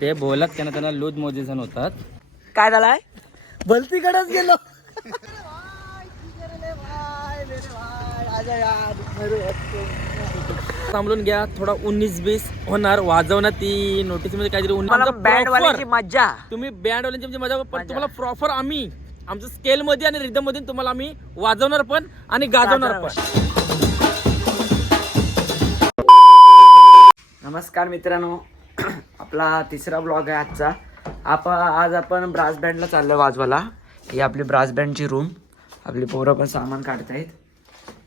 ते बोलत त्यांना लूज मोजेशन होतात. काय झालाय? भलतीकडेच गेलो. थांबून घ्या थोडा 19-20 होणार वाजवणार ती नोटीस मध्ये काहीतरी मला बँड वाल्याची मज्जा. तुम्ही बँड वाल्यांची मजा पण तुम्हाला प्रॉपर आम्ही आमच्या स्केल मध्ये आणि रिदम मध्ये तुम्हाला आम्ही वाजवणार पण आणि गाजवणार पण. नमस्कार मित्रांनो, आपला तिसरा ब्लॉग आहे आजचा. आज आपण ब्रास बँडला चाललो वाजवायला. ही आपली ब्रास बँडची रूम, आपली पोरं पण सामान काढतायत.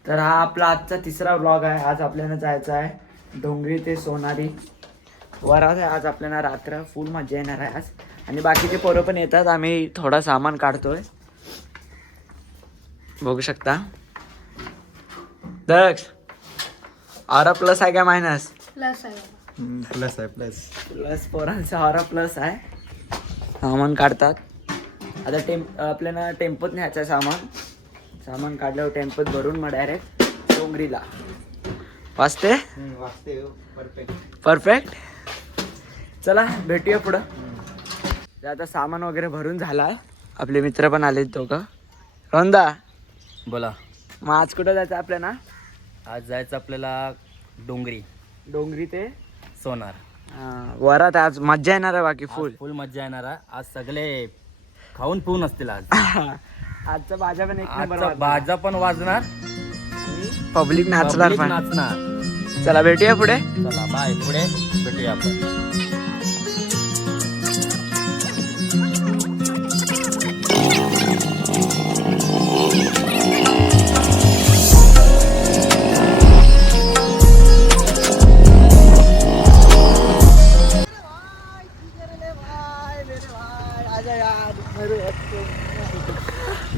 तर हा आपला आजचा तिसरा ब्लॉग आहे. आज आपल्याला जायचं आहे डोंगरी ते सोनारी. वरात आहे आज आपल्याला, रात्र फुल मजा येणार आहे आज. आणि बाकीचे पोरं पण येतात, आम्ही थोडा सामान काढतोय, बघू शकता. दक्ष आरा प्लस आहे का मायनस? प्लस आहे. प्लस आहे प्लस पोरांचा आरा प्लस आहे. सामान काढतात आता. आपल्याला टेम्पोत न्यायचं आहे सामान काढल्यावर टेम्पोत भरून मग डायरेक्ट डोंगरीला. वाजते परफेक्ट. चला भेटूया पुढं. आता सामान वगैरे भरून झाला. आपले मित्र पण आले दोघं. रोंदा बोला. मग आज कुठं जायचं आपल्याला? आज जायचं आपल्याला डोंगरी ते सोनार. वरात आज मज्जा येणार आहे. बाकी फुल मज्जा येणार आहे आज. सगळे खाऊन पिऊन असतील आज. आजचा बाजा पण एक आजचा बाजा पण वाजणार, पब्लिक नाचणार public पण. नाचणार. चला भेटूया पुढे. चला बाय, पुढे भेटूया आपण.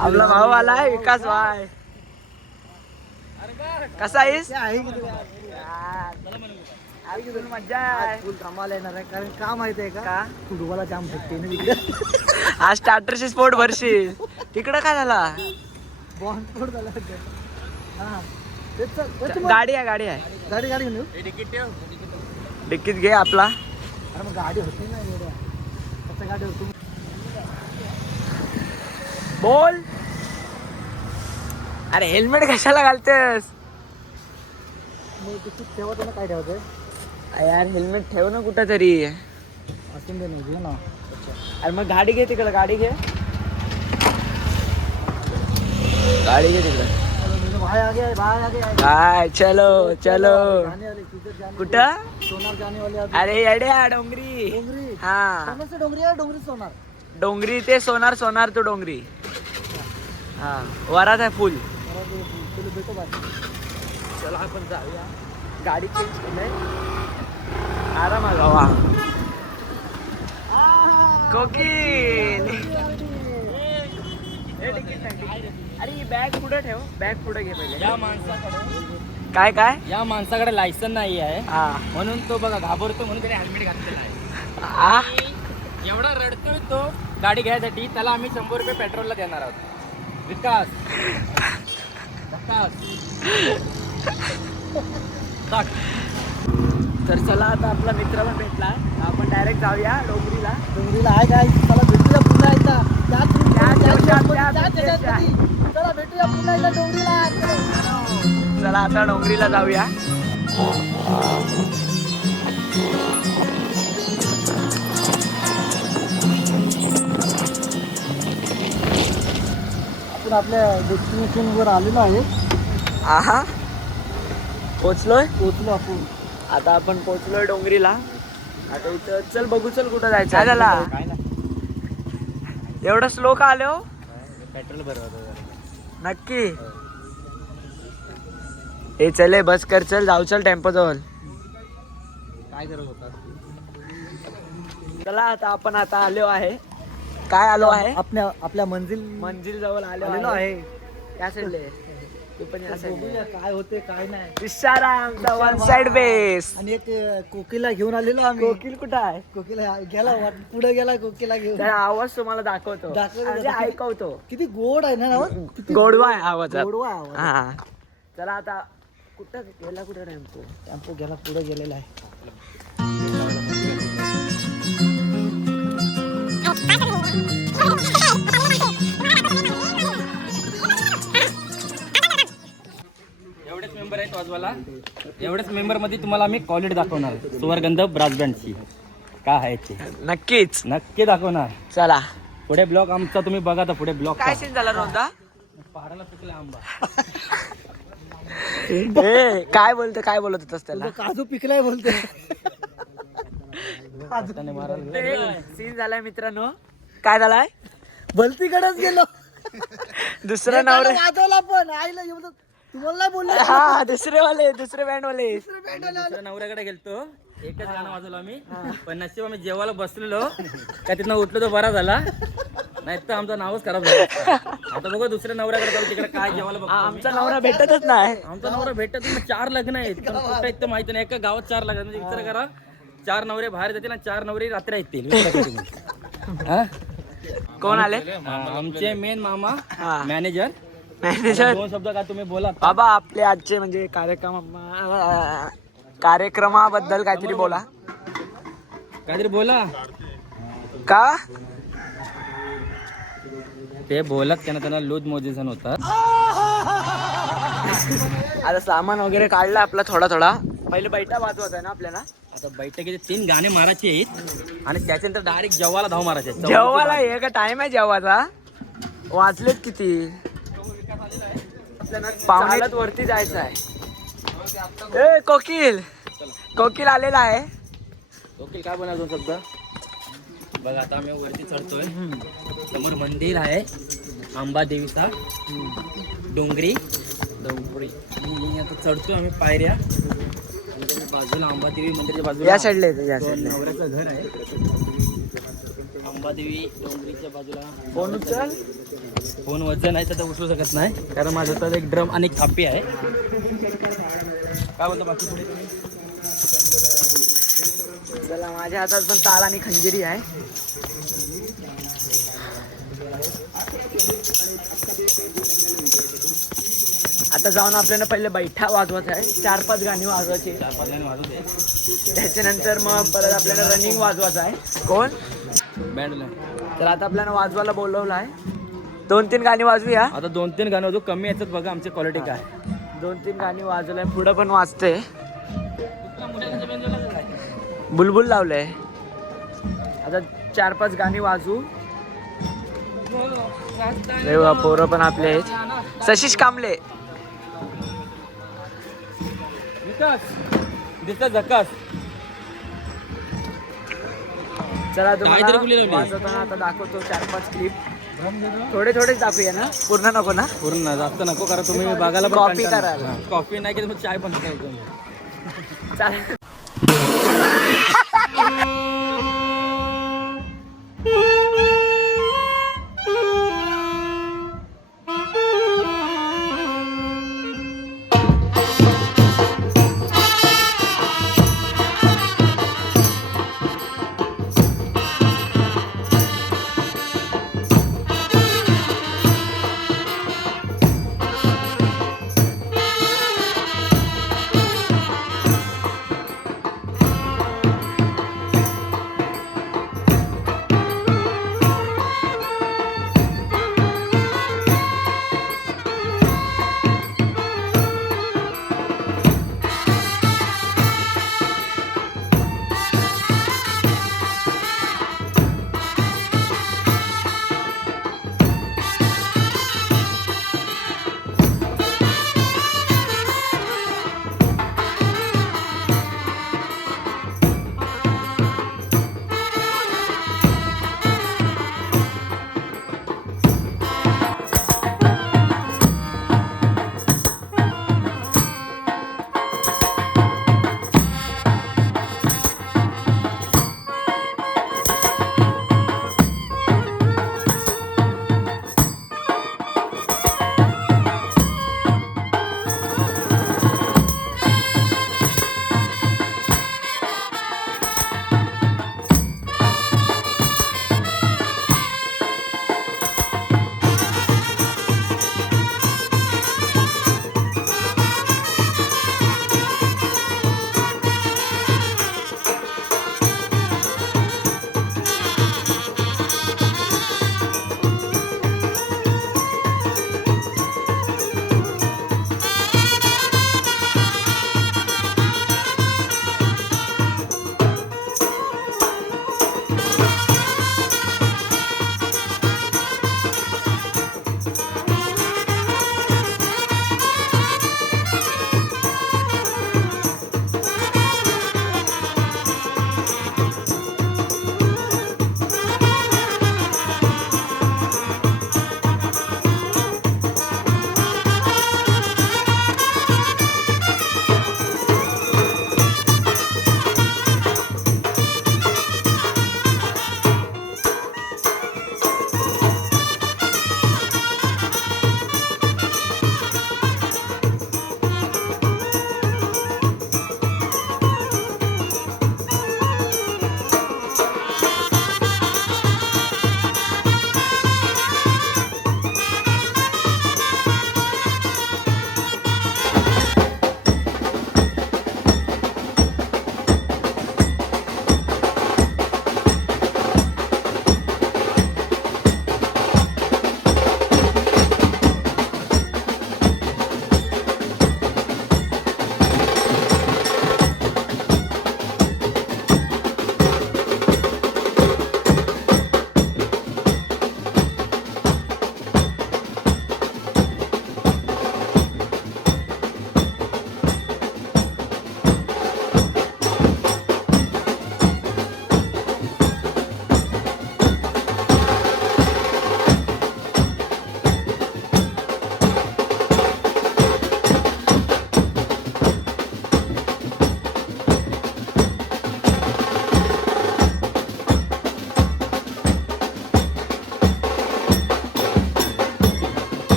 आपला भाऊ आलाय, विकास भाई. कसा आहेस? मज्जा आहे. फुल कामाला येणार आहे, कारण का माहिती आहे का? का? फुटबॉलला जाम भेटते ना तिकडे. आज स्टार्टरची स्पोर्ट भरशील. तिकडं काय झाला? बॉन्ड स्फोट झाला होता. हा तेच चल, तेच मग. गाडी आहे गाडी गाडी घेऊन येऊ. डिक्कीत घे आपला. अरे मग गाडी होती ना एवढ्या. कसं गाडी होती? बोल. अरे हेल्मेट कशाला घालतेस? मग तिकीट ठेवत ना, काय ठेवतंय? यार हेल्मेट ठेव ना कुठं तरी. असून दे ना, घे ना. अरे मग गाडी घे तिकडं. गाडी घे तिकडं. भाई आगे आगे काय चलो चलो. जाने वाले किधर जाने? कुठं? सोनार जाने वाले अभी. अरे येड्या डोंगरी. डोंगरी. हा सोनार से डोंगरी आहे, डोंगरी सोनार. डोंगरी ते सोनार, सोनार तो डोंगरी. हा वरात आहे फुल. मला ते तुला भेटो बाय. चला आपण जाऊया. गाडी चेंज केलंय. आराम आहे गावा. कोकिल. अरे ही बॅग पुढे ठेव. बॅग पुढे घे पहिले. या माणसाकडे काय या माणसाकडे लायसन नाही आहे, हा म्हणून तो बघा घाबरतो, म्हणून त्याने हेल्मेट घातलेलं आहे. आ? एवढा रडतोय तो गाडी घ्यायसाठी. त्याला आम्ही 100 रुपये पेट्रोलला देणार आहोत. विकास टाक. तर चला आता आपला मित्र पण भेटला. आपण डायरेक्ट जाऊया डोंगरीला. डोंगरीला आहे काय? चला भेटूया पुन्हा एकदा. त्याच route त्याच मध्ये, दिवसात, त्याच त्याच त्याच्यात मध्ये. चला भेटूया पुन्हा एकदा डोंगरीला. चला आता डोंगरीला जाऊया. आपण आपल्या डेस्टिनेशन वर आलेलो आहे. आहा पोचलोय. पोहोचलो आपण. आता आपण पोचलोय डोंगरीला. आता इथं चल बघू. चल कुठं जायचं आहे त्याला. काय ना, एवढं स्लो का आले हो? पेट्रोल बरोबर. नक्की. हे चले बस कर. चल जाऊ. चल टेम्पो जवळ. काय करत होता? चला आता आपण आलो आहे. काय आलो आहे? आपल्या मंजिल जवळ आलेलो आहे. या साईडले. तू पण या बघूया साईडले. काय होते काय नाही. इशारा आमचा वन साइड बेस. आणि एक कोकिला घेऊन आलेलो आम्ही. कोकिल कुठं आहे? कोकिला गेला पुढे गेला. कोकिला घेऊन त्याचा आवाज तुम्हाला दाखवतो. म्हणजे ऐकवतो. किती गोड आहे ना आवाज. किती गोडवा आहे आवाजात. गोडवा आहे आवाज. हा चला आता कुठं गेला? कुठं टेम्पो? टेम्पो गेला पुढे गेलेला आहे. वाजवाला एवढ्याच मेंबर मध्ये तुम्हाला आम्ही क्वालिटी दाखवणार सुवरगंध ब्रास बँडची काय आहे ते नक्कीच नक्की दाखवणार. चला. पुढे ब्लॉग आमचा तुम्ही बघा तर पुढे ब्लॉग काय सीन झाला नव्हता? पहाडाला पिकला आंबा. काय बोलत होतास त्याला? काजू पिकलाय बोलते. त्याने मारायला सीन झालाय मित्रांनो. काय झालाय? भलतीकडेच गेलो. दुसरा नवरा वाजवला पण आईला एवढं तुम्हाला नाही बोललो. हा दुसरे बँड वाले दुसऱ्या नवऱ्याकडे गेलतो. एकच गाणं वाजवलं आम्ही. पण नशीब आम्ही जेवायला बसलेलो का तिथनं उठलो तो बरा झाला, नाही तर आमचं नावच खराब झालं. आता बघू दुसऱ्या नवऱ्याकडे जाऊ तिकडे काय जेवायला बघतो आम्ही. आमचा नवरा भेटतच नाही. आमचा नवरा भेटत नाही. 4 लग्न आहेत पण कुठं आहेत तर माहिती नाही. एका गावात 4 लग्न म्हणजे विचार करा 4 नवरे बाहेर जातील आणि 4 नवरे रात्री येतील. विचार करा तुम्ही. हा? कोण आले? आमचे मेन मामा हा. मॅनेजर. मॅनेजर. 2 शब्द का तुम्ही बोला. बाबा आपले आजचे म्हणजे कार्यक्रमाबद्दल काहीतरी बोला. काहीतरी बोला. का? ते बोलत त्यांना लूज मोजेसन होता. आता सामान वगैरे काढलं आपला थोडा. पहिले बैठा वाजवत आहे ना आपल्याला. आता बैठकीचे 3 गाणे मारायचे आहेत आणि त्याच्यानंतर डायरेक्ट जेवायला धाव मारायचे. जेवायला हे का टाइम आहे जेवायचा? वाजलेत किती? पाहुण्यात वरती जायचं आहे. कोकिल आलेला आहे. ओके काय बोला 2 शब्द. बघा आता आम्ही वरती चढतोय. समोर मंदिर आहे अंबा देवीचा डोंगरी. आणि आता चढतोय आम्ही पायऱ्या. आणि बाजूला अंबादेवी मंदिराच्या बाजूला या साईडला या दोन साईडला. नवऱ्याचं घर आहे. अंबादेवी डोंगरीच्या बाजूला. फोन उचल. फोन वजन आहे तर उचलू शकत नाही कारण माझं तर एक ड्रम आणि एक थापी आहे. काय बोलतो बाकी पुढे तुम्ही? चला माझ्या हातात पण ताल आणि खंजिरी आहे. आता जाऊन आपल्याला पहिले बैठा वाजवायचा आहे. 4-5 गाणी वाजवायची. 4-5 गाणी वाजवते. त्याच्यानंतर मग परत आपल्याला रनिंग वाजवायचं आहे. कोण? बँडला. तर आता आपल्याला वाजवायला बोलवलं आहे. 2-3 गाणी वाजवूया. आता 2-3 गाणं वाजवू. कमी याच्यात बघा आमची क्वालिटी काय. 2-3 गाणी वाजवलंय. पुढं पण वाजते. बुलबुल लावलंय. आता 4-5 गाणी वाजू. पोरं पण आपले आहेत. सशिश कांबळे. झकास. चला काहीतरी बोलली लावली. वाजवताना आता दाखवतो 4-5 क्लिप. थोडेच दाखवूया ना, पूर्ण नको ना. पूर्ण जास्त नको कारण तुम्ही बघायला पण कॉपी कंटाळा. करायला. हा, कॉफी नाही की मग चाय पण करायचं. चालेल.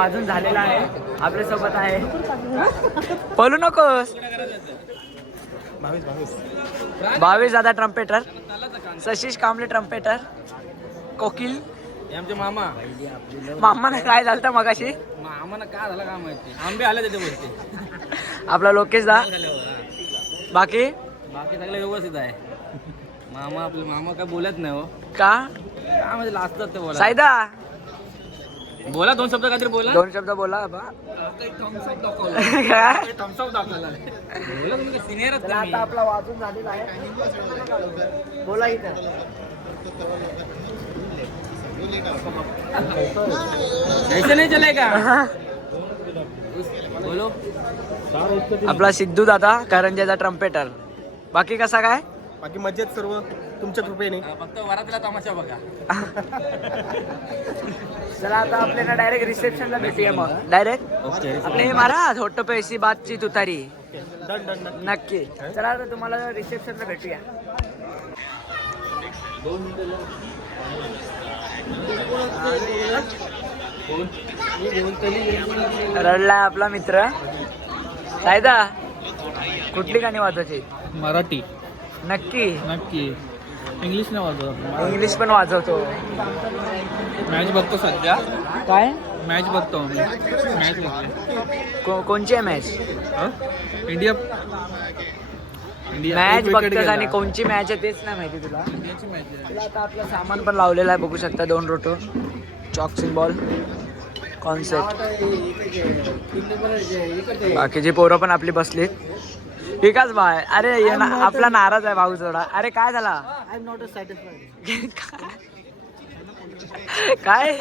वाजून झालेला आहे. आपल्यासोबत आहे, बोलू नकोस, 22 दादा ट्रम्पेटर, सशीश कांबळे ट्रम्पेटर, कोकिल आमचे मामा. मामाने काय झालं मगाशी, मामाला काय झालं काय माहिती, आंबे आले त्याच्या वरती. आपला लोकेश दा. बाकी बाकी सगळं व्यवस्थित आहे. मामा आपले मामा काय बोलत नाही हो, का काय म्हणजे लाजतात ते बोला. सायदा बोला 2 शब्द काहीतरी बोला. 2 शब्द बोला बा. थम्सअप काय? दाखवला बोला, तुम्ही सिनियर चला, आता आपला वाजून झालेला आहे. बोला इथं. ऐसे नाही चलेगा. बोलो. आपला सिद्धू दादा करंजाचा ट्रम्पेटर. बाकी कसा काय? बाकी मजेत सर्व तुमच्या कृपेने. फक्त वरातीला तमाशा बघा. चला आता आपल्याला डायरेक्ट रिसेप्शनला भेटूया मग. Direct okay. आपले महाराज होट्ट पैसी बातची तुतारी. Done done done. नक्की. चला आता तुम्हाला रिसेप्शनला भेटूया. रडलाय आपला मित्र. सायदा कुठली गाणी वाजवायची? मराठी. नक्की. नक्की. इंग्लिश नाही वाजवत. इंग्लिश पण वाजवतो. मॅच बघतो सध्या. काय मॅच बघतो मॅच बघतो. कोणची आहे मॅच? इंडिया. मॅच बघतोस आणि कोणची मॅच आहे तेच नाही माहिती तुला. इंडियाची मॅच आहे. तुला आता आपलं सामान पण लावलेलं आहे, बघू शकता. 2 रोटो, चॉक सिम्बॉल, कॉन्सेप्ट. बाकीची पोरं पण आपली बसलीत. विकास भाई, अरे आपला नाराज आहे भाऊ थोडा. अरे काय झाला? I am not satisfied. काय?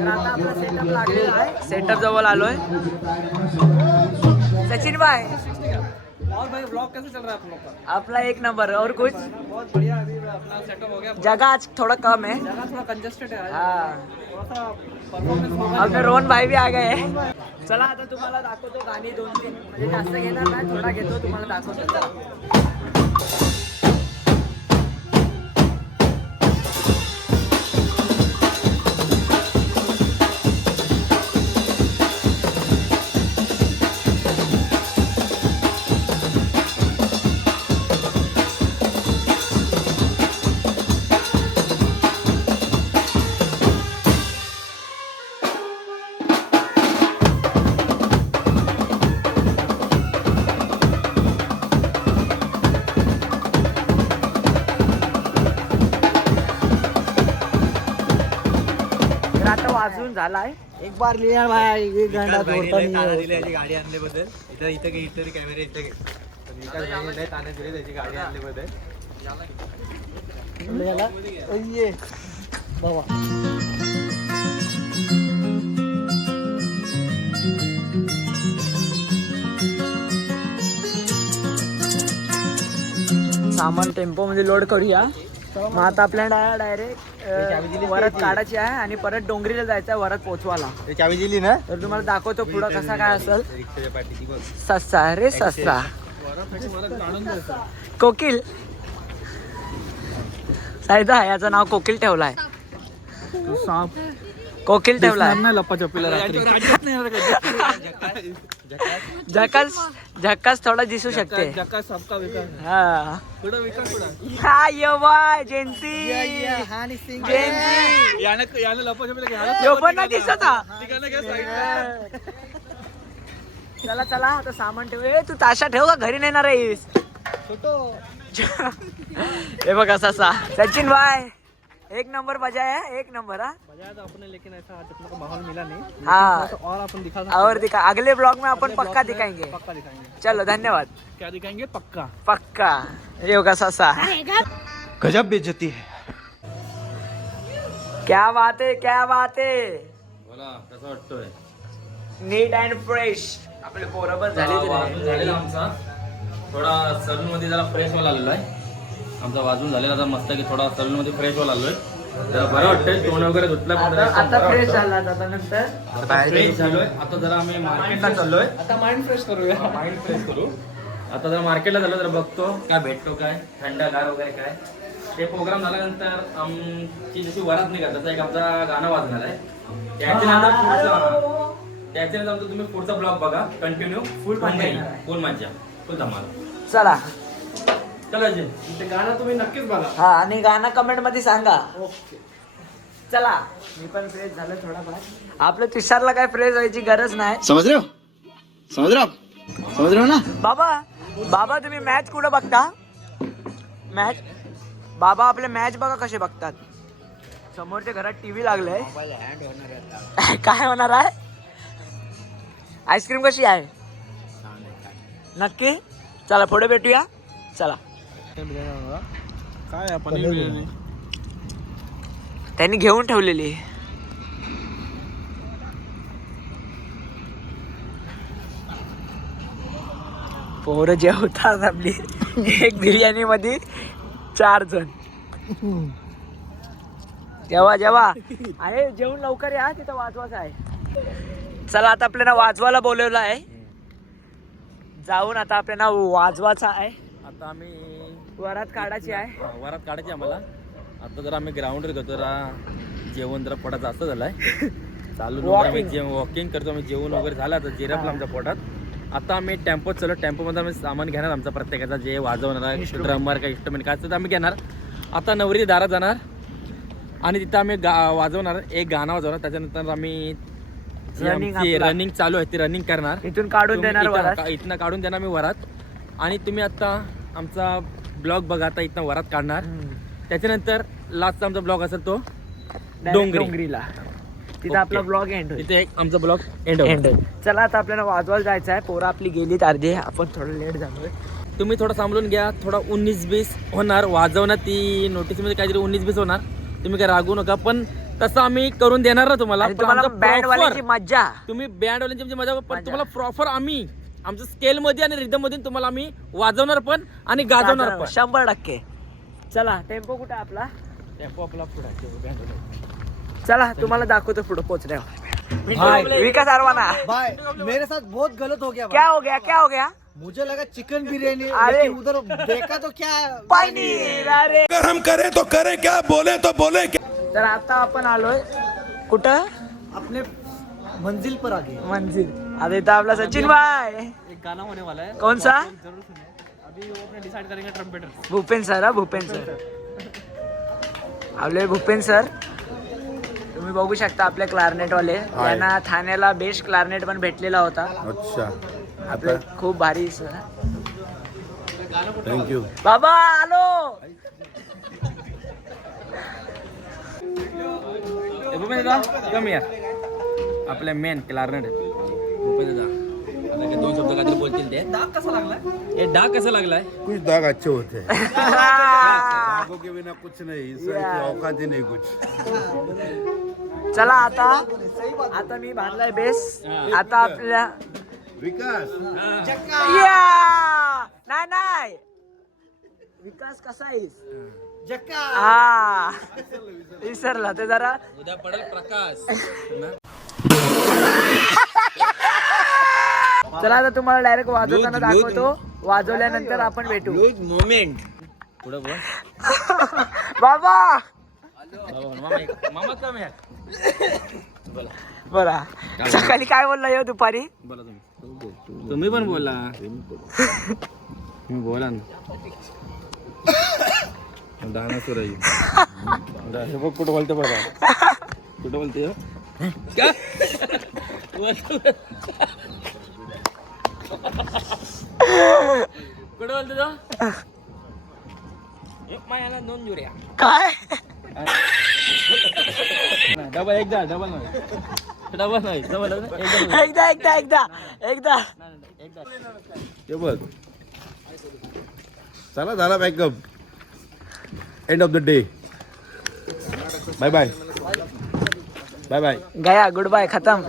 आता आपला सेटअप लागलेला आहे. सेटअप जवळ आलोय. सचिन भाई, और भाई ब्लॉग कैसे चल रहा है आप लोग का? आपला 1 नंबर. और कुछ? बहुत बढ़िया. अभी अपना सेटअप हो गया. जगह आज थोड़ा कम है. जगह थोड़ा कंजेस्टेड है. हाँ. थोड़ा सा परफॉर्मेंस होगा. आपले रोहन भाई भी आ गए. चला आता तुम्हाला दाखवतो गाणी 2-3, म्हणजे जास्त घेणार नाही, थोडा घेतो, तुम्हाला दाखवतो. चला. तर आता वाजून झालाय. एक बार लिया भाई, एक घंटा जोड़ता नहीं है. गाडी आणल्याबद्दल इथं इथं इथं कॅमेरा इथं घे. ताने दिली त्याची गाडी आणल्याबद्दल. याला ये बाबा. सामान टेम्पो मध्ये लोड करूया. मग आता आपल्याला डायरेक्ट वरात काढायची आहे आणि परत डोंगरीला जायचं आहे वरात पोचवायला. चावी दिली ना. तर तुम्हाला दाखवतो पुढं कसा काय असेल. रिक्षाच्या पाठीची बघ. सस्ता रे सस्ता. कोकिल. सायदा याचं नाव कोकिल ठेवलाय. कोकिल ठेवलाय. लप्पाछपीला झकास झकास थोडा दिसू शकते. सबका विकास. हा थोडा विकास थोडा. हा यो बाय जेन्सी. हानी सिंग. जेन्सी याने लप्पाछपीला यो पण नाही दिसत हा. ठिकाणं घ्या साईडला. चला चला आता सामान ठेव. ए तू ताशा ठेव का घरी नेणार आहेस? छोटो. हे बघ असा सचिन भाई 1 नंबर बजाया है. 1 नंबर. हाँ बजाया तो अपने, लेकिन ऐसा आज अपने को माहौल मिला नहीं. हाँ तो और अपन दिखा सकते और दिखा अगले ब्लॉग में अपन पक्का हैं. दिखाएंगे. पक्का दिखाएंगे. चलो धन्यवाद. क्या दिखाएंगे? पक्का. पक्का. ये होगा ससा. गजब बेइज्जती है. क्या बात है, क्या बात है. बोला कसं वाटतोय? नीट अँड फ्रेश. आपले पोरं पण झाले. आमचा थोडा सलून मध्ये जरा फ्रेश व्हायला आलेलो आहे. आमचा वाजून झालेला आता मस्त की थोडा सलून मध्ये फ्रेश व्हायला आलोय. जरा बरं वाटतंय. तोंड वगैरे धुतलं. आता फ्रेश झाला आता नंतर. फ्रेश झालोय. आता जरा आम्ही मार्केटला चाललोय. आता माइंड फ्रेश करूया. माइंड फ्रेश करू. आता जरा मार्केटला झालं, जरा बघतो काय भेटतो, काय थंडगार वगैरे काय. ते प्रोग्राम झाल्यानंतर आमची जशी वरात निघाल तसं एक आमचा गाणं वाजणार आहे. त्याच्यानंतर आमचा तुम्ही पुढचा ब्लॉग बघा कंटिन्यू. फुल मजा फुल धमाल. चला चला अजय. ते गाणं तुम्ही नक्कीच बघा. हा आणि गाणं कमेंट मध्ये सांगा. ओके. चला मी पण फ्रेश झालं थोडाफार. आपलं तुषारला काय फ्रेश व्हायची गरज नाही. समझ रहे हो ना. बाबा तुम्ही मॅच कुठं बघता? मॅच बाबा आपले मॅच बघा कसे बघतात. समोरच्या घरात टीव्ही लागलाय. काय होणार आहे? आईस्क्रीम कशी आहे? नक्की. चला पुढे भेटूया. चला. काय पनीर बिर्याणी त्यांनी घेऊन ठेवलेली. पोरं जेवतात आपली. एक बिर्याणी मध्ये 4 जण. जेवा अरे जेवण लवकर या, तिथं वाजवायचं आहे. चला आता आपल्याला वाजवायला बोलवलं आहे. जाऊन आता आपल्याला वाजवायचं आहे. आता आम्ही वरात काढायची आहे. वरात काढायची आम्हाला. आता जरा आम्ही ग्राउंडवर घेतो. जरा जेवण जरा पोटात जास्त झालाय. चालू वॉकिंग करतो आम्ही. जेवण वगैरे झालं आता जिरपलं आमच्या पोटात. आता आम्ही टेम्पोत चालू. टेम्पोमध्ये आम्ही सामान घेणार आमचा प्रत्येकाचा जे वाजवणार ड्रमर का इंस्ट्रुमेंट काय असतं ते आम्ही घेणार. आता नवरी दारात जाणार आणि तिथं आम्ही वाजवणार एक गाणं वाजवणार. त्याच्यानंतर आम्ही रनिंग चालू आहे ती रनिंग करणार. इथून काढून देणार वरात. इथनं काढून देणार मी वरात. आणि तुम्ही आता आमचा ब्लॉग बघा. आता इथनं वरात काढणार. त्याच्यानंतर लास्टचा आमचा ब्लॉग असेल तो डोंगरीला. तिथं आपला ब्लॉग एंड होईल. तिथे एक आमचा ब्लॉग एंड होईल. चला आता आपल्याला वाजवायला जायचं आहे. पोरं आपली गेलीत अर्धी. आपण थोडं लेट झालोय. तुम्ही थोडं सांभाळून घ्या. थोडा 19-20 होणार वाजवणार. ती नोटीसमध्ये काहीतरी 19-20 होणार. तुम्ही काय रागू नका. पण तसं आम्ही करून देणार ना तुम्हाला. बँड वाल्याची मज्जा. तुम्ही बँड वाल्यांची मजा. पण तुम्हाला प्रॉपर आम्ही आमच्या स्केल मध्ये आणि रिदम मध्ये तुम्हाला आम्ही वाजवणार पण आणि गाजवणार पण 100%. चला टेम्पो कुठे आपला? टेम्पो आपला पुढे. चला तुम्हाला दाखवतो पुढे पोहोचल्यावर. विकास अरवाना. भाई मेरे साथ बहुत गलत हो गया. क्या हो गया? मुझे लगा चिकन बिरयानी. अरे उधर देखा तो क्या पनीर. अरे अगर हम करें तो करें क्या, बोले तो बोले क्या. तर आता आपण आलोय कुठं? अपने मंजिल पर आ गए. मंजिल. आता इथं आपला सचिन भाई. एक गाना होने वाला है. कौन सा? जरूर सुने. अभी वो अपने डिसाइड करेंगे trumpeter. Bhupen sir. Bhupen sir आपले भूपेन सर. तुम्ही बघू शकता आपले क्लारनेट वाले. त्यांना ठाण्याला बेस्ट क्लारनेट पण भेटलेला होता. अच्छा. आपले खूप भारी सर. थँक्यू. बाबा आलो. कमी यार आपल्या मेन क्लारनेट दोन शब्द काहीतरी बोलतील ते. डाग कसा लागलाय? डाग कसा लागलाय? कुछ दाग अच्छे होते हैं. दागों के बिना कुछ नहीं. इंसान की औकात ही नहीं कुछ. चला आता मी बांधलाय बेस. आता आपल्या विकास नाही विकास कसा आहेस? जक्का. हा विसरला ते जरा. उद्या पडेल प्रकाश. चला आता तुम्हाला डायरेक्ट वाजवताना दाखवतो. वाजवल्यानंतर आपण भेटू. मोमेंट पुढे बोल. बाबा मामा कमी आहे. बोला सकाळी काय बोलला येऊ दुपारी? बोला तुम्ही पण बोला. बोला ना. डायनासोर आहे. कुठं बोलते बघा. कुठं बोलते कुठं बोलते तो? मायाला 2 जुऱ्या. काय डबल एकदा डबल नाही एकदा ते बघ. चला झाला backup. End of the day. Bye bye. Bye bye. गया. Goodbye. खतम.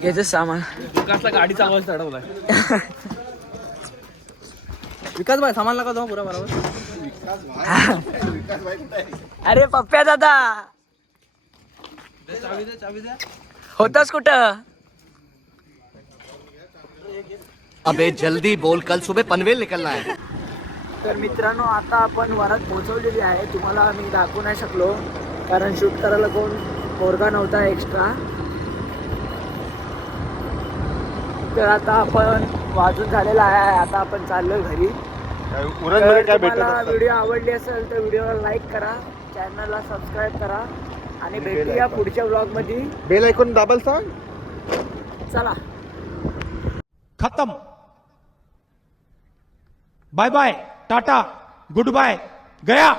घ्यायचं सामान. विकासला गाडी चालवायला चढवलाय. विकास भाई सामान लगा दो पुरा बराबर. अरे पप्प्या दादा चाबी दे. होतास कुठं? अबे जल्दी बोल, कल सुबह पनवेल निकलना है. तर मित्रांनो आता आपण वरात पोहोचवलेली आहे. तुम्हाला मी दाखवू नाही शकलो कारण शूट करायला कोण पोरगा नव्हता एक्स्ट्रा. तर आता आपण वाजून झालेला आहे. आता आपण चाललोय घरी. उरणमध्ये काय भेटत तुम्हाला असतं? व्हिडिओ आवडली असेल तर व्हिडिओला लाईक करा, चॅनलला सबस्क्राईब करा आणि भेटूया पुढच्या व्लॉगमध्ये. बेल आयकॉन दाबाल सांग. चला खत्म. Bye bye, tata, goodbye, गया.